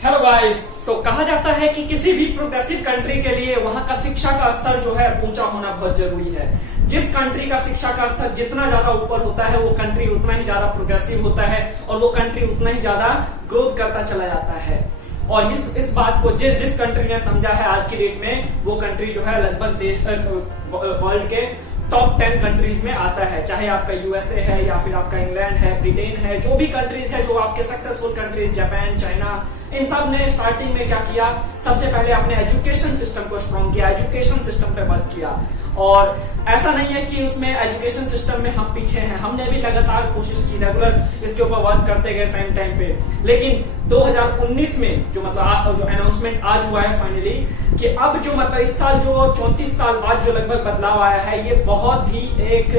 Hello guys. तो कहा जाता है कि किसी भी प्रोग्रेसिव कंट्री के लिए वहां का शिक्षा का स्तर जो है ऊंचा होना बहुत जरूरी है। जिस कंट्री का शिक्षा का स्तर जितना ज्यादा ऊपर होता है वो कंट्री उतना ही ज्यादा प्रोग्रेसिव होता है और वो कंट्री उतना ही ज्यादा ग्रोथ करता चला जाता है। और इस बात को जिस कंट्री ने समझा है आज की डेट में, वो कंट्री जो है लगभग देश वर्ल्ड के टॉप 10 कंट्रीज में आता है। चाहे आपका यूएसए है या फिर आपका इंग्लैंड है, ब्रिटेन है, जो भी कंट्रीज है, जो आपके सक्सेसफुल कंट्रीज, जापान, चाइना, इन सब ने स्टार्टिंग में क्या किया, सबसे पहले अपने एजुकेशन सिस्टम को स्ट्रॉन्ग किया, एजुकेशन सिस्टम पे वर्क किया। और ऐसा नहीं है कि उसमें एजुकेशन सिस्टम में हम पीछे हैं, हमने भी लगातार कोशिश की, रेगुलर इसके ऊपर वर्क करते गए टाइम पे। लेकिन 2019 में जो अनाउंसमेंट आज हुआ है फाइनली, कि अब जो इस साल जो 34 साल बाद जो लगभग बदलाव आया है, ये बहुत ही एक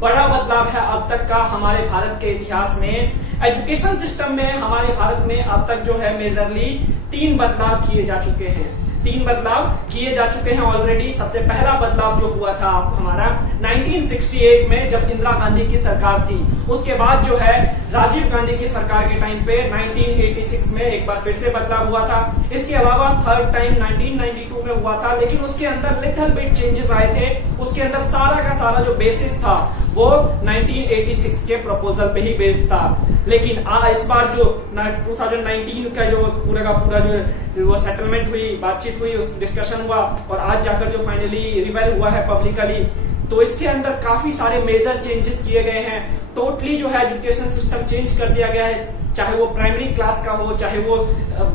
बड़ा बदलाव है अब तक का हमारे भारत के इतिहास में। एजुकेशन सिस्टम में हमारे भारत में अब तक जो है मेजरली 3 बदलाव किए जा चुके हैं। 3 बदलाव किए जा चुके हैं ऑलरेडी। सबसे पहला बदलाव जो हुआ था हमारा 1968 में, जब इंदिरा गांधी की सरकार थी। उसके बाद जो है राजीव गांधी की सरकार के टाइम पे 1986 में एक बार फिर से बदलाव हुआ था। इसके अलावा थर्ड टाइम 1992 में हुआ था, लेकिन उसके अंदर लिटिल बिट चेंजेस आए थे। उसके अंदर सारा का सारा जो बेसिस था वो 1986 के प्रपोजल पे ही बेस्ड था। लेकिन इस बार जो 2019 का जो पूरा का पूरा जो वो सेटलमेंट हुई, बातचीत हुई, उस डिस्कशन हुआ और आज जाकर जो फाइनली रिवेल हुआ है पब्लिकली, तो इसके अंदर काफी सारे मेजर चेंजेस किए गए हैं। टोटली जो है एजुकेशन सिस्टम चेंज कर दिया गया है, चाहे वो प्राइमरी क्लास का हो, चाहे वो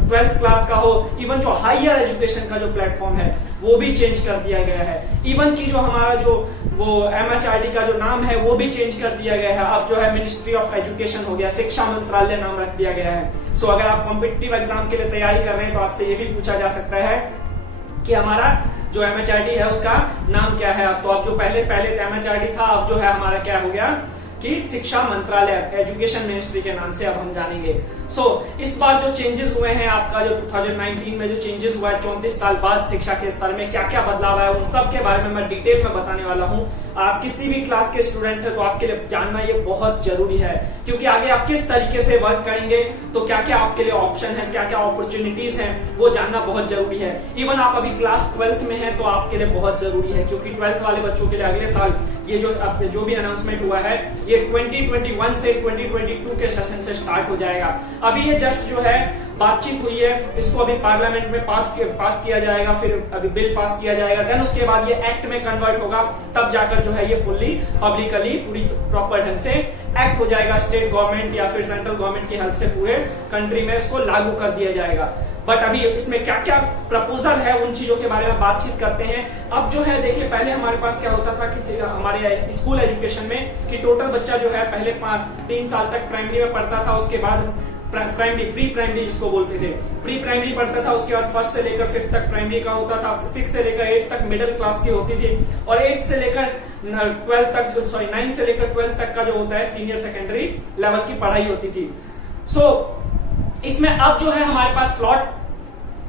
12th क्लास का हो, इवन जो हायर एजुकेशन का जो प्लेटफॉर्म है वो भी चेंज कर दिया गया है। इवन की जो हमारा जो वो MHRD का जो नाम है वो भी चेंज कर दिया गया है। अब जो है मिनिस्ट्री ऑफ एजुकेशन हो गया, शिक्षा मंत्रालय नाम रख दिया गया है। सो अगर आप कॉम्पिटिटिव एग्जाम के लिए तैयारी कर रहे हैं तो आपसे ये भी पूछा जा सकता है कि हमारा जो MHRD है उसका नाम क्या है। अब तो अब जो पहले MHRD था, अब जो है हमारा क्या हो गया कि शिक्षा मंत्रालय, एजुकेशन मिनिस्ट्री के नाम से अब हम जानेंगे। इस बार जो चेंजेस हुए हैं, आपका जो 2019 में जो चेंजेस हुआ है 34 साल बाद शिक्षा के स्तर में क्या क्या बदलाव आया, उन सब के बारे में मैं डिटेल में बताने वाला हूं। आप किसी भी क्लास के स्टूडेंट है तो आपके लिए जानना ये बहुत जरूरी है, क्योंकि आगे आप किस तरीके से वर्क करेंगे तो क्या क्या आपके लिए ऑप्शन है, क्या क्या अपॉर्चुनिटीज हैं, वो जानना बहुत जरूरी है। इवन आप अभी क्लास 12th में है तो आपके लिए बहुत जरूरी है, क्योंकि 12th वाले बच्चों के लिए अगले साल ये जो भी अनाउंसमेंट हुआ है ये 2021 से 2022 के सेशन से स्टार्ट हो जाएगा। अभी ये जस्ट जो है बातचीत हुई है, इसको अभी पार्लियामेंट में पास किया जाएगा, फिर अभी बिल पास किया जाएगा, देन उसके बाद ये एक्ट में कन्वर्ट होगा, तब जाकर जो है ये फुल्ली पब्लिकली पूरी प्रॉपर ढंग से एक्ट हो जाएगा। स्टेट गवर्नमेंट या फिर सेंट्रल गवर्नमेंट की हेल्प से पूरे कंट्री में इसको लागू कर दिया जाएगा। बट अभी इसमें क्या क्या प्रपोजल है उन चीजों के बारे में बातचीत करते हैं। अब जो है देखिए, पहले हमारे पास क्या होता था कि हमारे स्कूल एजुकेशन में कि टोटल बच्चा जो है पहले 3 साल तक प्राइमरी में पढ़ता था, उसके बाद प्राइमरी, प्री प्राइमरी जिसको बोलते थे, प्री प्राइमरी पढ़ता था, उसके बाद 1st से लेकर 5th तक प्राइमरी का होता था, 6 से लेकर 8 तक मिडिल क्लास की होती थी, और 8 से लेकर 12 तक 9 से लेकर 12 तक का जो होता है सीनियर सेकेंडरी लेवल की पढ़ाई होती थी। इसमें अब जो है हमारे पास स्लॉट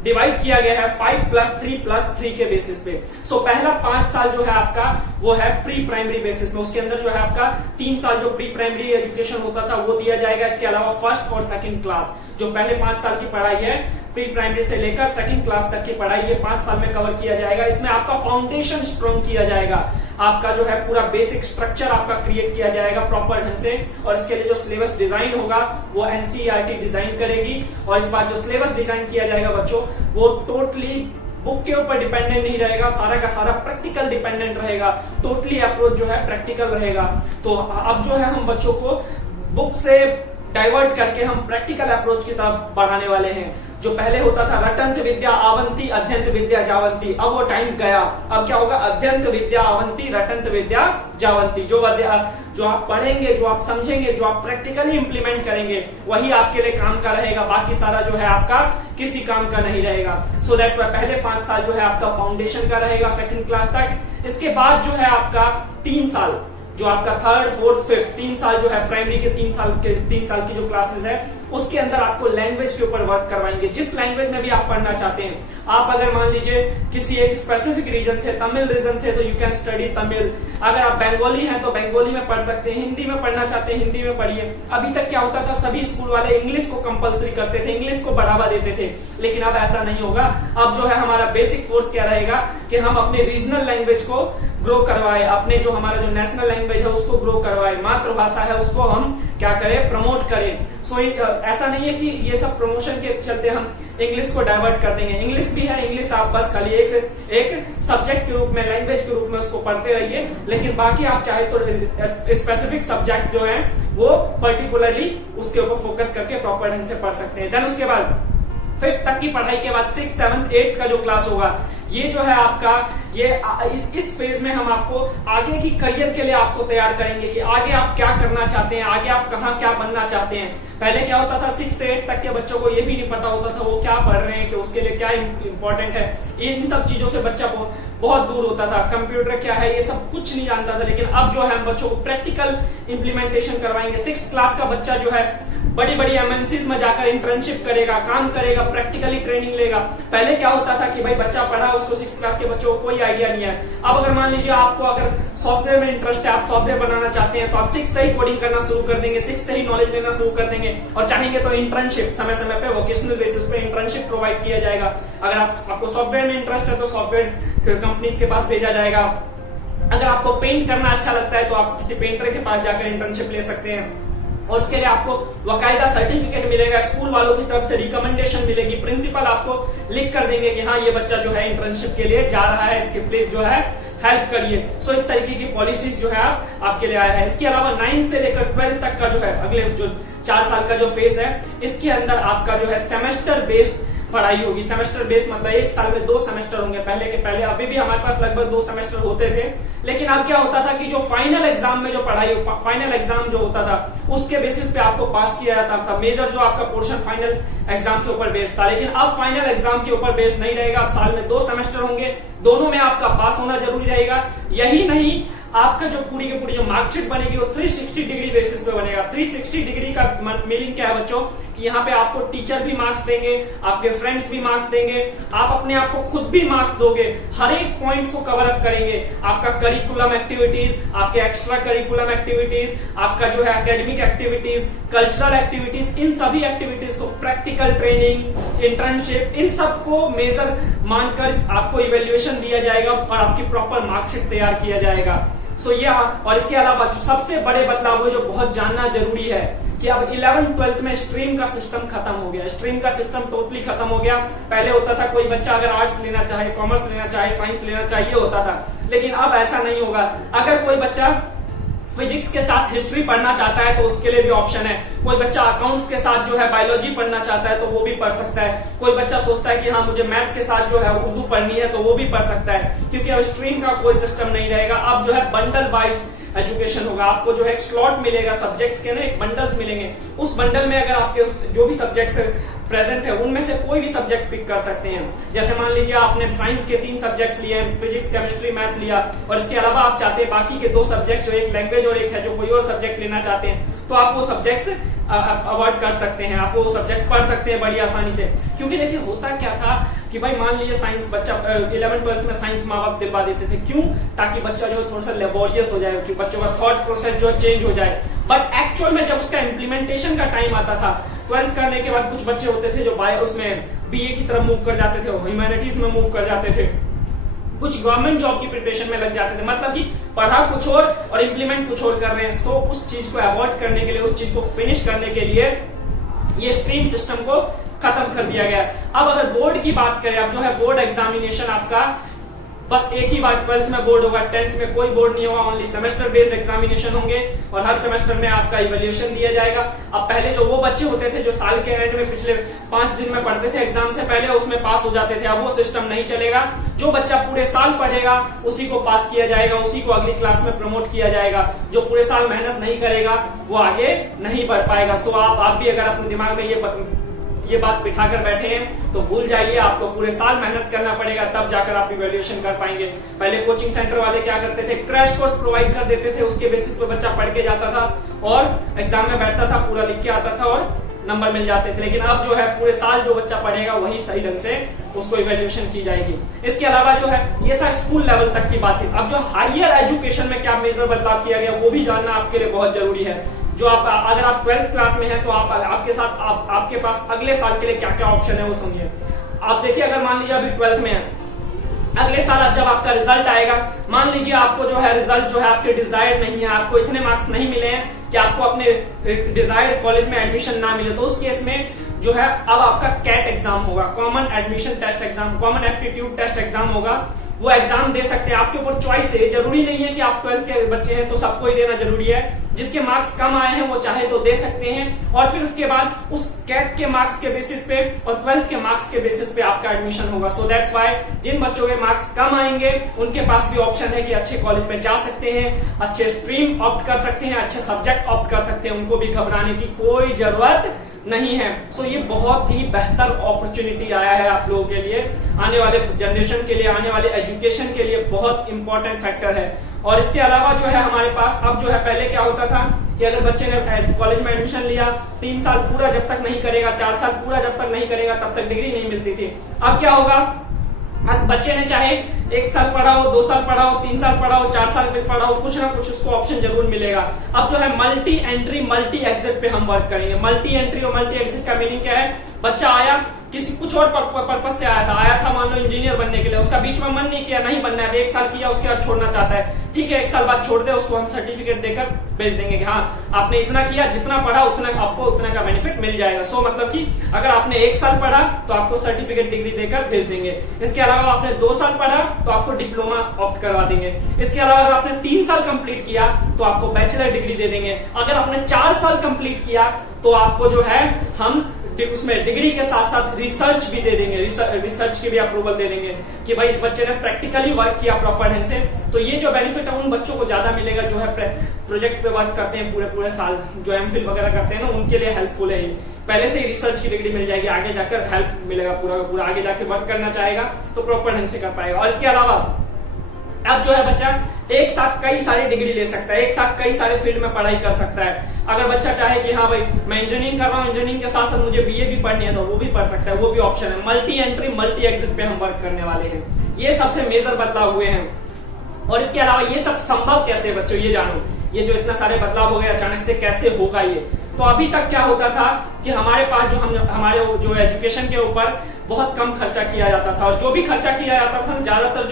डिवाइड किया गया है 5+3+3 के बेसिस पे। पहला 5 साल जो है आपका वो है प्री प्राइमरी बेसिस में, उसके अंदर जो है आपका 3 साल जो प्री प्राइमरी एजुकेशन होता था वो दिया जाएगा। इसके अलावा 1st और 2nd क्लास जो पहले 5 साल की पढ़ाई है, प्री प्राइमरी से लेकर 2nd क्लास तक की पढ़ाई, ये 5 साल में कवर किया जाएगा। इसमें आपका फाउंडेशन स्ट्रॉन्ग किया जाएगा, आपका जो है पूरा बेसिक स्ट्रक्चर आपका क्रिएट किया जाएगा प्रॉपर ढंग से, और इसके लिए जो सिलेबस डिजाइन होगा वो NCERT डिजाइन करेगी। और इस बार जो सिलेबस डिजाइन किया जाएगा बच्चों, वो टोटली बुक के ऊपर डिपेंडेंट नहीं रहेगा, सारा का सारा प्रैक्टिकल डिपेंडेंट रहेगा। टोटली अप्रोच जो है प्रैक्टिकल रहेगा। तो अब जो है हम बच्चों को बुक से डाइवर्ट करके हम प्रैक्टिकल अप्रोच की तरफ बढ़ाने वाले हैं। जो पहले होता था रटंत विद्या आवंती अध्यंत विद्या जावंती, अब वो टाइम गया। अब क्या होगा, अध्यंत विद्या आवंती रटंत विद्या जावंती। जो आप पढ़ेंगे, जो आप समझेंगे, जो आप प्रैक्टिकली इंप्लीमेंट करेंगे, वही आपके लिए काम का रहेगा, बाकी सारा जो है आपका किसी काम का नहीं रहेगा। सो दैट्स वाई पहले 5 साल जो है आपका फाउंडेशन का रहेगा 2nd क्लास तक। इसके बाद जो है आपका 3 साल जो आपका 3rd, 4th, 5th 3 साल जो है प्राइमरी के 3 साल की जो क्लासेस है उसके अंदर आपको लैंग्वेज के ऊपर वर्क करवाएंगे। जिस लैंग्वेज में भी आप पढ़ना चाहते हैं, आप अगर मान लीजिए किसी एक स्पेसिफिक रीजन से, तमिल रीजन से, तो यू कैन स्टडी तमिल। अगर आप बंगाली हैं तो बंगाली में पढ़ सकते हैं, हिंदी में पढ़ना चाहते हैं हिंदी में पढ़िए। अभी तक क्या होता था, सभी स्कूल वाले इंग्लिश को कंपलसरी करते थे, इंग्लिश को बढ़ावा देते थे, लेकिन अब ऐसा नहीं होगा। अब जो है हमारा बेसिक फोर्स क्या रहेगा कि हम अपने रीजनल लैंग्वेज को ग्रो करवाए, अपने जो हमारा जो नेशनल लैंग्वेज है उसको ग्रो करवाए, मातृभाषा है उसको हम क्या करें, प्रमोट करें। ऐसा नहीं है कि ये सब प्रमोशन के चलते हम इंग्लिश को डाइवर्ट कर देंगे। इंग्लिश भी है, इंग्लिश आप बस खाली एक सब्जेक्ट के रूप में, लैंग्वेज के रूप में उसको पढ़ते रहिए, लेकिन बाकी आप चाहे तो स्पेसिफिक सब्जेक्ट जो है वो पर्टिकुलरली उसके ऊपर फोकस करके प्रॉपर ढंग से पढ़ सकते हैं। देन उसके बाद 5th तक की पढ़ाई के बाद 6th, 7th, 8th का जो क्लास होगा, ये जो है आपका ये इस फेज में हम आपको आगे की करियर के लिए आपको तैयार करेंगे कि आगे आप क्या करना चाहते हैं, आगे आप कहाँ क्या बनना चाहते हैं। पहले क्या होता था, 6 से 8 तक के बच्चों को ये भी नहीं पता होता था वो क्या पढ़ रहे हैं, कि उसके लिए क्या इंपॉर्टेंट है। इन सब चीजों से बच्चा बहुत दूर होता था। कंप्यूटर क्या है ये सब कुछ नहीं जानता था, लेकिन अब जो है हम बच्चों को प्रैक्टिकल इंप्लीमेंटेशन करवाएंगे। 6th क्लास का बच्चा जो है बड़ी बड़ी एमएनसीज में जाकर इंटर्नशिप करेगा, काम करेगा, प्रैक्टिकली ट्रेनिंग लेगा। पहले क्या होता था कि भाई बच्चा पढ़ा, उसको 6th क्लास के बच्चों को कोई आइडिया नहीं है। अब अगर मान लीजिए आपको अगर सॉफ्टवेयर में इंटरेस्ट है, आप सॉफ्टवेयर बनाना चाहते हैं, तो आप 6 से ही कोडिंग करना शुरू कर देंगे, 6 से ही नॉलेज लेना शुरू कर देंगे, और चाहेंगे तो इंटर्नशिप समय समय पे वोकेशनल बेसिस पे इंटर्नशिप प्रोवाइड किया जाएगा। अगर आपको सॉफ्टवेयर में इंटरेस्ट है तो सॉफ्टवेयर कंपनीज के पास भेजा जाएगा। अगर आपको पेंट करना अच्छा लगता है तो आप किसी पेंटर के पास जाकर इंटर्नशिप ले सकते हैं, और उसके लिए आपको बाकायदा सर्टिफिकेट मिलेगा, स्कूल वालों की तरफ से रिकमेंडेशन मिलेगी, प्रिंसिपल आपको लिख कर देंगे कि हाँ ये बच्चा जो है इंटर्नशिप के लिए जा रहा है, इसके प्लीज जो है हेल्प करिए। सो इस तरीके की पॉलिसीज जो है आपके लिए आया है। इसके अलावा 9 से लेकर 12 तक का जो है अगले जो 4 साल का जो फेज है, इसके अंदर आपका जो है सेमेस्टर बेस्ड पढ़ाई होगी। सेमेस्टर बेस मतलब 1 साल में 2 सेमेस्टर होंगे। पहले अभी भी हमारे पास लगभग 2 सेमेस्टर होते थे, लेकिन अब क्या होता था कि जो फाइनल एग्जाम में जो पढ़ाई, फाइनल एग्जाम जो होता था उसके बेसिस पे आपको पास किया जाता था। मेजर जो आपका पोर्शन फाइनल एग्जाम के ऊपर बेस्ड था, लेकिन अब फाइनल एग्जाम के ऊपर बेस्ड नहीं रहेगा। अब साल में 2 सेमेस्टर होंगे, दोनों में आपका पास होना जरूरी रहेगा। यही नहीं, आपका जो पूरी की पूरी जो मार्कशीट बनेगी वो 360 डिग्री बेसिस पे बनेगा। 360 डिग्री का मीनिंग क्या है बच्चों, कि यहाँ पे आपको टीचर भी मार्क्स देंगे, आपके फ्रेंड्स भी मार्क्स देंगे, आप अपने आप को खुद भी मार्क्स दोगे, हर एक पॉइंट्स को कवर अप करेंगे। आपका करिकुलम एक्टिविटीज, आपके एक्स्ट्रा करिकुलम एक्टिविटीज, आपका जो है एकेडमिक एक्टिविटीज, कल्चरल एक्टिविटीज, इन सभी एक्टिविटीज को प्रैक्टिकल ट्रेनिंग, इंटर्नशिप, इन सबको मेजर मानकर आपको इवेल्युएशन दिया जाएगा और आपकी प्रॉपर मार्कशीट तैयार किया जाएगा। सो ये, और इसके अलावा जो सबसे बड़े बदलाव है जो बहुत जानना जरूरी है कि अब 11th 12th में स्ट्रीम का सिस्टम खत्म हो गया। स्ट्रीम का सिस्टम टोटली खत्म हो गया। पहले होता था कोई बच्चा अगर आर्ट्स लेना चाहे, कॉमर्स लेना चाहे, साइंस लेना चाहिए होता था, लेकिन अब ऐसा नहीं होगा। अगर कोई बच्चा फिजिक्स के साथ हिस्ट्री पढ़ना चाहता है तो उसके लिए भी ऑप्शन है। कोई बच्चा अकाउंट्स के साथ जो है बायोलॉजी पढ़ना चाहता है तो वो भी पढ़ सकता है। कोई बच्चा सोचता है कि हाँ मुझे मैथ्स के साथ जो है उर्दू पढ़नी है तो वो भी पढ़ सकता है, क्योंकि अब स्ट्रीम का कोई सिस्टम नहीं रहेगा। अब जो है बंडल वाइज एजुकेशन होगा। आपको जो है एक स्लॉट मिलेगा सब्जेक्ट्स के ना, एक बंडल्स मिलेंगे। उस बंडल में अगर आपके जो भी सब्जेक्ट्स प्रेजेंट है उनमें से कोई भी सब्जेक्ट पिक कर सकते हैं। जैसे मान लीजिए आपने साइंस के 3 सब्जेक्ट्स लिए हैं, फिजिक्स, केमिस्ट्री, मैथ लिया, और इसके अलावा आप चाहते हैं बाकी के 2 सब्जेक्ट जो एक लैंग्वेज और एक है जो कोई और सब्जेक्ट लेना चाहते हैं, तो आप वो सब्जेक्ट्स अवॉइड कर सकते हैं, आप वो सब्जेक्ट पढ़ सकते हैं बड़ी आसानी से। क्योंकि देखिए होता क्या था कि भाई मान लीजिए साइंस बच्चा 11th 12th में साइंस माँ बाप दिलवा देते थे, क्यों? ताकि बच्चा जो है थोड़ा सा लेबोरियस हो जाए, कि बच्चों का थॉट प्रोसेस जो चेंज हो जाए। बट एक्चुअल में जब उसका इम्प्लीमेंटेशन का टाइम आता था, 12th करने के बाद कुछ बच्चे होते थे जो उसमें बीए की तरफ मूव कर जाते थे, ह्यूमैनिटीज में मूव कर जाते थे, कुछ गवर्नमेंट जॉब की प्रिपरेशन में लग जाते थे। मतलब कि पढ़ा कुछ और इम्प्लीमेंट कुछ और कर रहे हैं। सो उस चीज को अवॉइड करने के लिए, उस चीज को फिनिश करने के लिए ये स्ट्रीम सिस्टम को खत्म कर दिया गया। अब अगर बोर्ड की बात करें, अब जो है बोर्ड एग्जामिनेशन आपका बस एक ही बार 12th में बोर्ड होगा, 10th में कोई बोर्ड नहीं होगा, ओनली सेमेस्टर बेस्ड एग्जामिनेशन होंगे और हर सेमेस्टर में आपका इवैल्यूएशन दिया जाएगा। अब पहले जो वो बच्चे होते थे जो साल के एंड में पिछले 5 दिन में पढ़ते थे एग्जाम से पहले, उसमें पास हो जाते थे। अब वो सिस्टम नहीं चलेगा। जो बच्चा पूरे साल पढ़ेगा उसी को पास किया जाएगा, उसी को अगली क्लास में प्रमोट किया जाएगा। जो पूरे साल मेहनत नहीं करेगा वो आगे नहीं बढ़ पाएगा। सो आप भी अगर अपने दिमाग में ये बात बिठाकर बैठे हैं तो भूल जाइए, आपको पूरे साल मेहनत करना पड़ेगा, तब जाकर आप इवैल्यूएशन कर पाएंगे। पहले कोचिंग सेंटर वाले क्या करते थे, क्रैश कोर्स प्रोवाइड कर देते थे, उसके बेसिस पे बच्चा पढ़ के जाता था और एग्जाम में बैठता था, पूरा लिख के आता था और नंबर मिल जाते थे, लेकिन अब जो है पूरे साल जो बच्चा पढ़ेगा वही सही ढंग से उसको इवैल्यूएशन की जाएगी। इसके अलावा जो है ये था स्कूल लेवल तक की बातचीत। अब जो हायर एजुकेशन में क्या मेजर बदलाव किया गया वो भी जानना आपके लिए बहुत जरूरी है। जो आप अगर आप 12th क्लास में हैं तो आपके साथ आपके पास अगले साल के लिए क्या क्या ऑप्शन है वो समझिए। आप देखिए, अगर मान लीजिए अभी 12th में है, अगले साल जब आपका रिजल्ट आएगा, मान लीजिए आपको जो है रिजल्ट जो है आपके डिजायर्ड नहीं है, आपको इतने मार्क्स नहीं मिले हैं कि आपको अपने डिजायर्ड कॉलेज में एडमिशन ना मिले, तो उस केस में जो है अब आपका कैट एग्जाम होगा, common admission test exam, common aptitude test exam होगा। वो एग्जाम दे सकते हैं, आपके ऊपर चॉइस है। जरूरी नहीं है कि आप 12th के बच्चे हैं तो सबको ही देना जरूरी है। जिसके मार्क्स कम आए हैं वो चाहे तो दे सकते हैं, और फिर उसके बाद उस कैट के मार्क्स के बेसिस पे और 12th के मार्क्स के बेसिस पे आपका एडमिशन होगा। सो दैट्स व्हाई जिन बच्चों के मार्क्स कम आएंगे उनके पास भी ऑप्शन है कि अच्छे कॉलेज में जा सकते हैं, अच्छे स्ट्रीम ऑप्ट कर सकते हैं, अच्छे सब्जेक्ट ऑप्ट कर सकते हैं, उनको भी घबराने की कोई जरूरत नहीं है। सो ये बहुत ही बेहतर अपॉर्चुनिटी आया है आप लोगों के लिए, आने वाले जनरेशन के लिए, आने वाले एजुकेशन के लिए बहुत इंपॉर्टेंट फैक्टर है। और इसके अलावा जो है हमारे पास अब जो है, पहले क्या होता था कि अगर बच्चे ने कॉलेज में एडमिशन लिया, 3 साल पूरा जब तक नहीं करेगा, 4 साल पूरा जब तक नहीं करेगा तब तक डिग्री नहीं मिलती थी। अब क्या होगा, अब बच्चे ने चाहे 1 साल पढ़ा हो, 2 साल पढ़ा हो, 3 साल पढ़ा हो, 4 साल में पढ़ा हो, कुछ ना कुछ उसको ऑप्शन जरूर मिलेगा। अब जो है मल्टी एंट्री मल्टी एग्जिट पे हम वर्क करेंगे। मल्टी एंट्री और मल्टी एग्जिट का मीनिंग क्या है, बच्चा आया किसी कुछ और पर्पस से आया था मान लो इंजीनियर बनने के लिए, उसका बीच में मन नहीं किया, नहीं बनना है, 1 साल किया उसके बाद छोड़ना चाहता है, ठीक है 1 साल बाद छोड़ दे, उसको हम सर्टिफिकेट देकर भेज देंगे कि हाँ आपने इतना किया, जितना पढ़ा उतना आपको उतना का बेनिफिट मिल जाएगा। सो मतलब कि अगर आपने 1 साल पढ़ा तो आपको सर्टिफिकेट डिग्री देकर भेज देंगे। इसके अलावा आपने 2 साल पढ़ा तो आपको डिप्लोमा ऑप्ट करवा देंगे। इसके अलावा अगर आपने 3 साल कंप्लीट किया तो आपको बैचलर डिग्री दे देंगे। अगर आपने 4 साल कंप्लीट किया तो आपको जो है हम उसमें डिग्री के साथ साथ रिसर्च भी दे देंगे, रिसर्च की भी अप्रूवल दे देंगे कि भाई इस बच्चे ने प्रैक्टिकली वर्क किया प्रॉपर ढंग से। तो ये जो बेनिफिट है उन बच्चों को ज्यादा मिलेगा जो है प्रोजेक्ट पे वर्क करते हैं पूरे साल, जो एमफिल वगैरह करते हैं ना, उनके लिए हेल्पफुल है। पहले से ही रिसर्च की डिग्री मिल जाएगी, आगे जाकर हेल्प मिलेगा, पूरा आगे जाकर वर्क करना चाहेगा तो प्रॉपर ढंग से कर पाएगा। और इसके अलावा अब जो है बच्चा एक साथ कई सारी डिग्री ले सकता है, एक साथ कई सारे फील्ड में पढ़ाई कर सकता है। अगर बच्चा चाहे कि हाँ भाई मैं इंजीनियरिंग कर रहा हूँ, इंजीनियरिंग के साथ साथ मुझे बीए भी पढ़नी है तो वो भी पढ़ सकता है, वो भी ऑप्शन है। मल्टी एंट्री मल्टी एग्जिट पे हम वर्क करने वाले हैं। ये सबसे मेजर बदलाव हुए हैं। और इसके अलावा ये सब संभव कैसे है बच्चों, ये जानो, ये जो इतना सारे बदलाव हो गए अचानक से कैसे होगा ये। तो अभी तक क्या होता था कि हमारे पास हमारे जो एजुकेशन के ऊपर बहुत कम खर्चा किया जाता था, और जो भी खर्चा किया जाता था ज्यादातर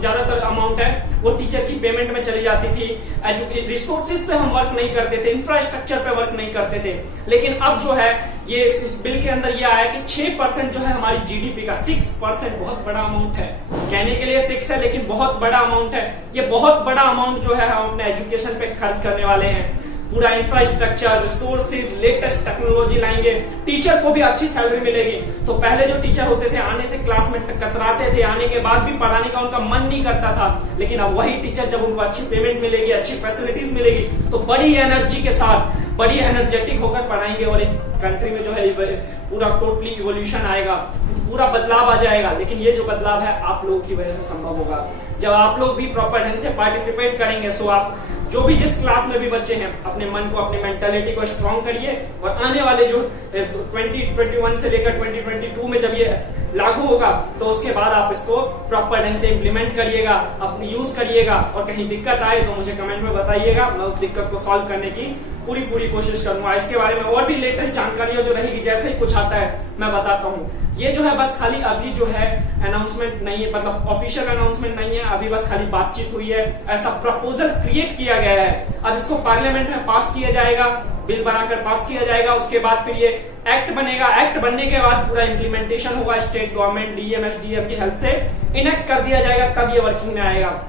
ज्यादातर अमाउंट है वो टीचर की पेमेंट में चली जाती थी। रिसोर्सेज पे हम वर्क नहीं करते थे, इंफ्रास्ट्रक्चर पे वर्क नहीं करते थे। लेकिन अब जो है ये इस बिल के अंदर ये आया कि 6% जो है हमारी जीडीपी का, 6% बहुत बड़ा अमाउंट है। कहने के लिए 6 है लेकिन बहुत बड़ा अमाउंट है। ये बहुत बड़ा अमाउंट जो है हम अपने एजुकेशन पे खर्च करने वाले हैं। पूरा इंफ्रास्ट्रक्चर, रिसोर्सेज, लेटेस्ट टेक्नोलॉजी लाएंगे, टीचर को भी अच्छी सैलरी मिलेगी। तो पहले जो टीचर होते थे आने से क्लास में कतराते थे, आने के बाद भी पढ़ाने का उनका मन नहीं करता था, लेकिन अब वही टीचर जब उनको अच्छी पेमेंट मिलेगी, अच्छी फैसिलिटीज मिलेगी तो बड़ी एनर्जी के साथ, बड़ी एनर्जेटिक होकर पढ़ाएंगे और एक कंट्री में जो है पूरा टोटली इवोल्यूशन आएगा, पूरा बदलाव आ जाएगा। लेकिन ये जो बदलाव है आप लोगों की वजह से संभव होगा, जब आप लोग भी प्रॉपर ढंग से पार्टिसिपेट करेंगे। सो आप जो भी जिस क्लास में भी बच्चे हैं अपने मन को, अपनी मेंटालिटी को स्ट्रॉन्ग करिए, और आने वाले जो 2021 से लेकर 2022 में जब ये लागू होगा तो उसके बाद आप इसको प्रॉपर ढंग से इम्प्लीमेंट करिएगा, अपनी यूज करिएगा, और कहीं दिक्कत आए तो मुझे कमेंट में बताइएगा, मैं उस दिक्कत को सॉल्व करने की पूरी कोशिश करूंगा। इसके बारे में और भी लेटेस्ट जानकारियां जो रहेगी, जैसे ही कुछ आता है मैं बताता हूँ। ये जो है बस खाली अभी जो है अनाउंसमेंट नहीं है, मतलब ऑफिशियल अनाउंसमेंट नहीं है, अभी बस खाली बातचीत हुई है, ऐसा प्रपोजल क्रिएट किया गया है। अब इसको पार्लियामेंट में पास किया जाएगा, बिल बनाकर पास किया जाएगा, उसके बाद फिर ये एक्ट बनेगा। एक्ट बनने के बाद पूरा इम्प्लीमेंटेशन होगा, स्टेट गवर्नमेंट डीएम एसडीएम की हेल्प से इनेक्ट कर दिया जाएगा, तब ये वर्किंग में आएगा।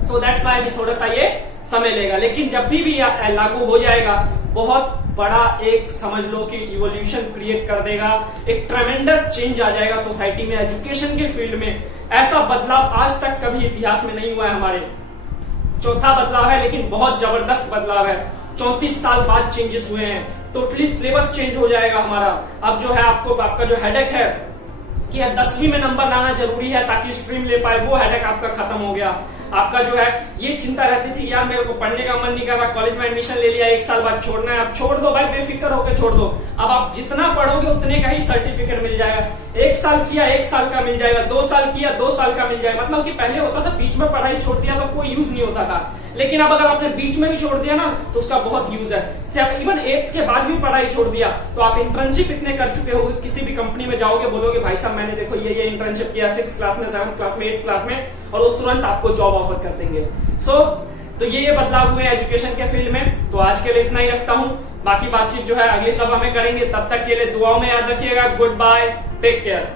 सो दैट्स व्हाई भी थोड़ा सा ये समय लेगा, लेकिन जब भी लागू हो जाएगा बहुत बड़ा एक समझ लो कि इवोल्यूशन क्रिएट कर देगा, एक ट्रेमेंडस चेंज आ जाएगा सोसाइटी में, एजुकेशन के फील्ड में। ऐसा बदलाव आज तक कभी इतिहास में नहीं हुआ है हमारे। चौथा बदलाव है लेकिन बहुत जबरदस्त बदलाव है। 34 साल बाद चेंजेस हुए हैं, टोटली सिलेबस चेंज हो जाएगा हमारा। अब जो है आपका जो हेडेक है कि 10वीं में नंबर लाना जरूरी है ताकि स्ट्रीम ले पाए, वो हेडेक आपका खत्म हो गया। आपका जो है ये चिंता रहती थी यार मेरे को पढ़ने का मन नहीं कर रहा, कॉलेज में एडमिशन ले लिया, 1 साल बाद छोड़ना है, अब छोड़ दो भाई, बेफिक्र होकर छोड़ दो। अब आप जितना पढ़ोगे उतने का ही सर्टिफिकेट मिल जाएगा। 1 साल किया 1 साल का मिल जाएगा, 2 साल किया 2 साल का मिल जाएगा। मतलब कि पहले होता था बीच में पढ़ाई छोड़ दिया तो कोई यूज नहीं होता था, लेकिन अब अगर आपने बीच में भी छोड़ दिया ना तो उसका बहुत यूज है। इवन 8th के बाद भी पढ़ाई छोड़ दिया तो आप इंटर्नशिप इतने कर चुके हो, किसी भी कंपनी में जाओगे बोलोगे भाई साहब मैंने देखो ये इंटर्नशिप किया 6th क्लास में, 7th क्लास में, 8th क्लास में, और वो तुरंत आपको जॉब ऑफर कर देंगे। तो ये बदलाव हुए एजुकेशन के फील्ड में। तो आज के लिए इतना ही रखता हूं, बाकी बातचीत जो है अगली सभा में करेंगे। तब तक के लिए दुआओं में याद रखिएगा। Good bye, take care.